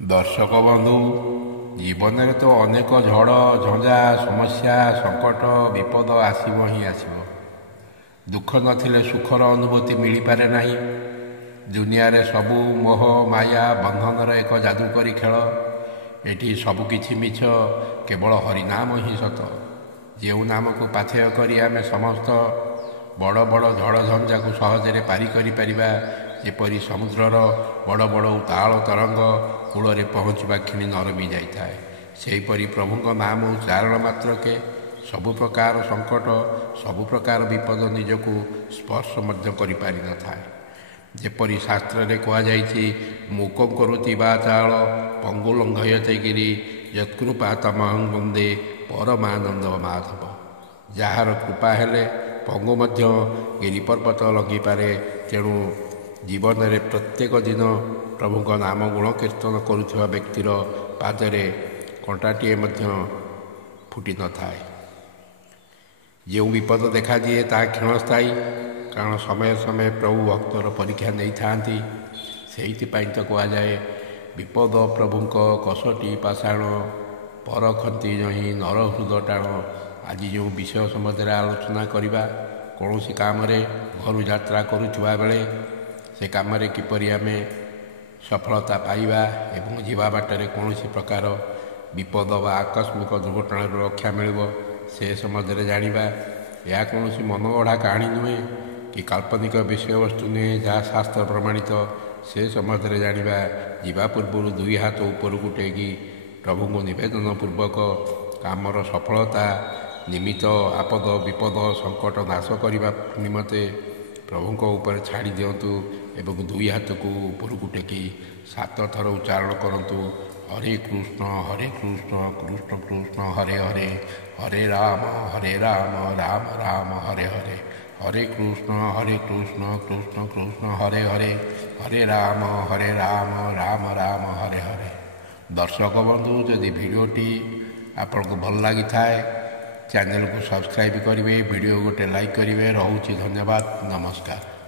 दर्शक बंधु जीवन में तो अनेक झड़ झंझा समस्या संकट विपद आसब ही आसब। दुख नथिले सुखर अनुभूति मिल पारे नहीं। दुनिया रे सबू मोह माया बंधनर एक जादुकरी खेल। एटी सबकिछि मिछ, केवल हरिनाम ही सत। जो नाम को पाथेय करी आमे समस्त बड़ बड़ झड़ झंझा को सहजरे पारी करि परिबा। जेपरी समुद्रर बड़ बड़ उताल तरंग कूल पहुँचवा क्षणी नरमी जाए, सेहीपरि प्रभु नाम उच्चारण मात्र के सबु प्रकार संकट सबु प्रकार विपद निजको स्पर्श कर पारि न थाए। जेपरी शास्त्र रे कहा जाइछि, मूकं करोति वाचाल पंगु लंघयते गिरि यत्कृपा तमहं वंदे परमानंद माधव। जार कृपा हेले पंगु मध्य गिरि पर्वत लंघि पारे। तेणु जीवन में प्रत्येक दिन प्रभु नाम गुण कीर्तन करुवा व्यक्तिर पादरे कंटाटीए फुटी न थाए। जो विपद देखा दिए ता क्षणस्थायी, कारण समय समय प्रभु भक्तर परीक्षा नहीं थांती। से तो कहुए, विपद प्रभुक कसटी पाषाण परखती नहीं नर हृदय टाण। आज जो विषय सम्बन्ध आलोचना करवा, कौन सी काम घर यात्रा करुवा बेले से काम किपरि आमे सफलता पाइबा एवं जीवा बाटर कौन प्रकार विपद व आकस्मिक दुर्घटना रक्षा मिल से सम्बन्ध जाना। यह कौन मनगढ़ा कहानी नुहे कि काल्पनिक विषय वस्तु नुहे जहाँ शास्त्र प्रमाणित। से सम्बन्ध जाना जीवा पूर्व दुई हाथ ऊपर टेकी प्रभु को निवेदन पूर्वक कामर सफलता निमित्त आपद विपद संकट नाश करने निमते प्रभु ऊपर छाड़ी दिंतु एवं दुई हाथ को ऊपर को टेकी 7 थर उच्चारण करंतु, हरे कृष्ण कृष्ण कृष्ण हरे हरे, हरे राम राम राम हरे हरे, हरे कृष्ण कृष्ण कृष्ण हरे हरे, हरे राम राम राम हरे हरे। दर्शक बंधु, जदि भिडियोटी आपन को भल लगी थाए चैनल को सब्सक्राइब करेंगे, वीडियो गोटे लाइक करेंगे। रोचे धन्यवाद, नमस्कार।